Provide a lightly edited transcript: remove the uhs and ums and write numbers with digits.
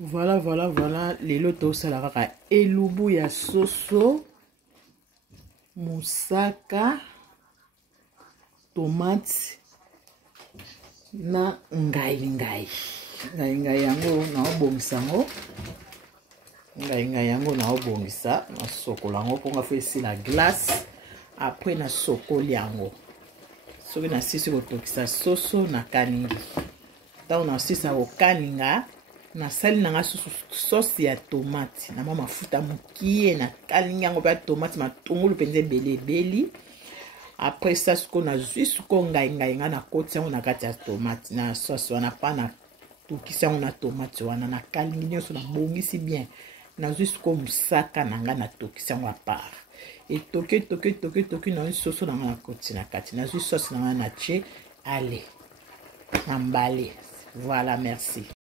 Voilà. Lelo to sala kaka elubu ya soso, moussaka, tomate na ngai yango na obongisa ngo. Ngai yango na obongisa na sokola ngo ponga fesi la glace. Après na sokoli yango. Soki na sisi kotokisa soso na kalingi. Tango na sisi ko kalinga na sali na nga sauce ya tomate na mafuta mukie na kalingi yango pa tomate matungulu penze beli. Après ça suko na zui suko ngai nga na koti yango na kati ya tomate na sauce wana pa na tokisa yango na tomate wana na kalingi nyonso na bongisi bien. Na zui suko musaka na nga na tokisa yango a part. Et toke na soso na nga na koti na kati. Na zui sauce na nga na tche. Allez, emballé. Voilà, merci.